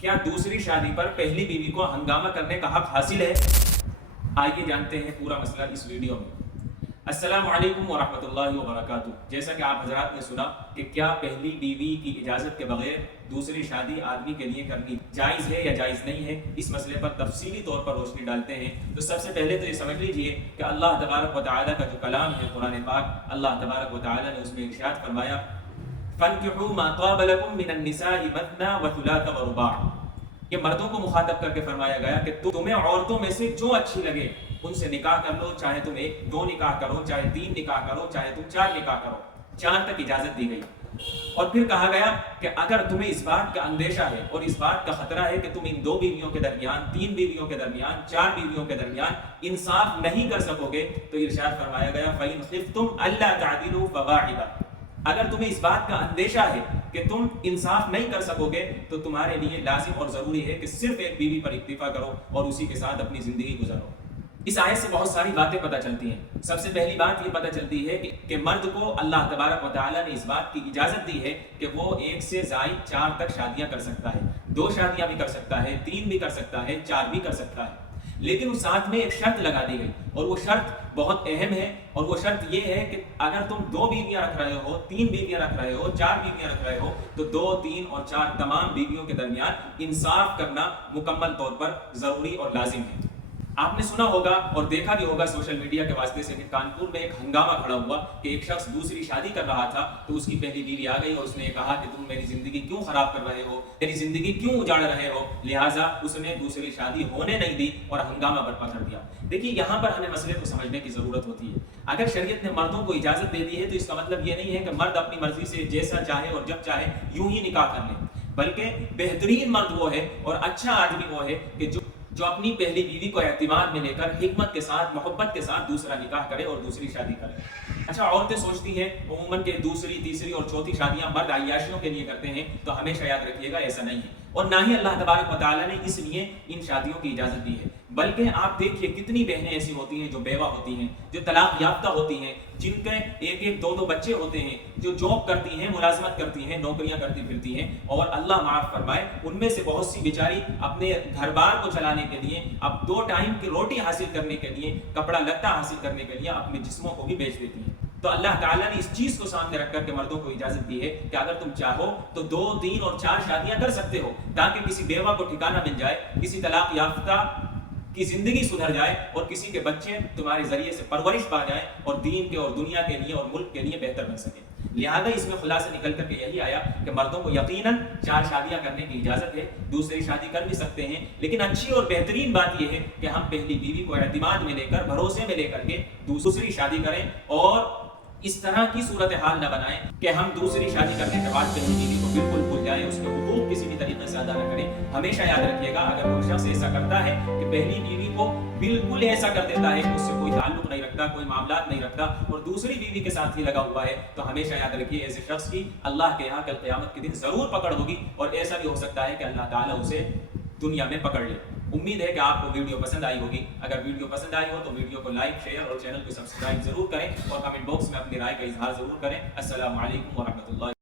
کیا دوسری شادی پر پہلی بیوی کو ہنگامہ کرنے کا حق حاصل ہے؟ آئیے جانتے ہیں پورا مسئلہ اس ویڈیو میں۔ السلام علیکم ورحمۃ اللہ وبرکاتہ۔ جیسا کہ آپ حضرات نے سنا کہ کیا پہلی بیوی کی اجازت کے بغیر دوسری شادی آدمی کے لیے کرنی جائز ہے یا جائز نہیں ہے، اس مسئلے پر تفصیلی طور پر روشنی ڈالتے ہیں۔ تو سب سے پہلے تو یہ سمجھ لیجئے کہ اللہ تبارک و تعالیٰ کا جو کلام ہے قرآن پاک، اللہ تبارک و تعالیٰ نے اس میں ارشاد فرمایا فَانْكِحُوا مَا طَابَ لَكُم مِّنَ النِّسَاءِ مَثْنَىٰ وَثُلَاثَ وَرُبَاعَ۔ یہ مردوں کو مخاطب کر کے فرمایا گیا کہ تمہیں عورتوں میں سے جو اچھی لگے ان سے نکاح کر لو، چاہے تم ایک دو نکاح کرو، چاہے تین نکاح کرو، چاہے تم چار نکاح کرو، چار تک اجازت دی گئی۔ اور پھر کہا گیا کہ اگر تمہیں اس بات کا اندیشہ ہے اور اس بات کا خطرہ ہے کہ تم ان دو بیویوں کے درمیان، تین بیویوں کے درمیان، چار بیویوں کے درمیان انصاف نہیں کر سکو گے تو ارشاد فرمایا گیا فَإِنْ خِفْتُمْ أَلَّا تَعْدِلُوا فَوَاحِدَةً۔ اگر تمہیں اس بات کا اندیشہ ہے کہ تم انصاف نہیں کر سکو گے تو تمہارے لیے لازم اور ضروری ہے کہ صرف ایک بیوی پر اکتفا کرو اور اسی کے ساتھ اپنی زندگی گزارو۔ اس آیت سے بہت ساری باتیں پتہ چلتی ہیں۔ سب سے پہلی بات یہ پتہ چلتی ہے کہ مرد کو اللہ تبارک و تعالیٰ نے اس بات کی اجازت دی ہے کہ وہ ایک سے زائد چار تک شادیاں کر سکتا ہے، دو شادیاں بھی کر سکتا ہے، تین بھی کر سکتا ہے، چار بھی کر سکتا ہے۔ لیکن اس ساتھ میں ایک شرط لگا دی گئی اور وہ شرط بہت اہم ہے، اور وہ شرط یہ ہے کہ اگر تم دو بیویاں رکھ رہے ہو، تین بیویاں رکھ رہے ہو، چار بیویاں رکھ رہے ہو تو دو، تین اور چار تمام بیویوں کے درمیان انصاف کرنا مکمل طور پر ضروری اور لازم ہے۔ آپ نے سنا ہوگا اور دیکھا بھی ہوگا سوشل میڈیا کے واسطے سے کہ کانپور میں ایک ہنگامہ کھڑا ہوا کہ ایک شخص دوسری شادی کر رہا تھا تو اس کی پہلی بیوی آ گئی اور اس نے کہا کہ تم میری زندگی کیوں خراب کر رہے ہو، میری زندگی کیوں اجاڑ رہے ہو، لہٰذا اس نے دوسری شادی ہونے نہیں دی اور ہنگامہ برپا کر دیا۔ دیکھیے یہاں پر ہمیں مسئلے کو سمجھنے کی ضرورت ہوتی ہے۔ اگر شریعت نے مردوں کو اجازت دے دی ہے تو اس کا مطلب یہ نہیں ہے کہ مرد اپنی مرضی سے جیسا چاہے اور جب چاہے یوں ہی نکاح کر لے، بلکہ بہترین مرد وہ ہے اور اچھا آدمی وہ ہے کہ جو اپنی پہلی بیوی کو اعتماد میں لے کر حکمت کے ساتھ، محبت کے ساتھ دوسرا نکاح کرے اور دوسری شادی کرے۔ اچھا، عورتیں سوچتی ہیں عموماً کہ دوسری، تیسری اور چوتھی شادیاں مرد عیاشیوں کے لیے کرتے ہیں، تو ہمیشہ یاد رکھیے گا ایسا نہیں ہے، اور نہ ہی اللہ تبارک و تعالیٰ نے اس لیے ان شادیوں کی اجازت دی ہے۔ بلکہ آپ دیکھیے کتنی بہنیں ایسی ہوتی ہیں جو بیوہ ہوتی ہیں، جو طلاق یافتہ ہوتی ہیں، جن کے ایک ایک دو دو بچے ہوتے ہیں، جو جاب کرتی ہیں، ملازمت کرتی ہیں، نوکریاں کرتی پھرتی ہیں، اور اللہ معاف فرمائے ان میں سے بہت سی بیچاری اپنے گھر بار کو چلانے کے لیے، اب دو ٹائم کی روٹی حاصل کرنے کے لیے، کپڑا لتا حاصل کرنے کے لیے اپنے جسموں کو بھی بیچ دیتی ہیں۔ تو اللہ تعالیٰ نے اس چیز کو سامنے رکھ کر کے مردوں کو اجازت دی ہے کہ اگر تم چاہو تو دو، تین اور چار شادیاں کر سکتے ہو، تاکہ کسی بیوہ کو ٹھکانہ مل جائے، کسی طلاق یافتہ کی زندگی سدھر جائے اور کسی کے بچے تمہارے ذریعے سے پرورش پا جائیں اور دین کے اور دنیا کے لیے اور ملک کے لیے بہتر بن سکے۔ لہذا اس میں خلاصہ نکل کر کے یہی آیا کہ مردوں کو یقیناً چار شادیاں کرنے کی اجازت ہے، دوسری شادی کر بھی سکتے ہیں، لیکن اچھی اور بہترین بات یہ ہے کہ ہم پہلی بیوی کو اعتماد میں لے کر، بھروسے میں لے کر کے دوسری شادی کریں، اور اس طرح کی صورتحال نہ بنائیں کہ ہم دوسری شادی کرنے کے بعد پہلی بیوی کو بالکل بھول جائیں، اس کے حقوق کسی بھی طریقے سے ادا نہ کریں۔ ہمیشہ یاد رکھیے گا اگر کوئی شخص ایسا کرتا ہے کہ پہلی بیوی کو بالکل ایسا کر دیتا ہے کہ اس سے کوئی تعلق نہیں رکھتا، کوئی معاملات نہیں رکھتا اور دوسری بیوی کے ساتھ ہی لگا ہوا ہے، تو ہمیشہ یاد رکھیے ایسے شخص کی اللہ کے یہاں کل قیامت کے دن ضرور پکڑ ہوگی، اور ایسا بھی ہو سکتا ہے کہ اللہ تعالیٰ اسے دنیا میں پکڑ لے۔ امید ہے کہ آپ کو ویڈیو پسند آئی ہوگی۔ اگر ویڈیو پسند آئی ہو تو ویڈیو کو لائک، شیئر اور چینل کو سبسکرائب ضرور کریں، اور کمنٹ باکس میں اپنی رائے کا اظہار ضرور کریں۔ السلام علیکم ورحمۃ اللہ۔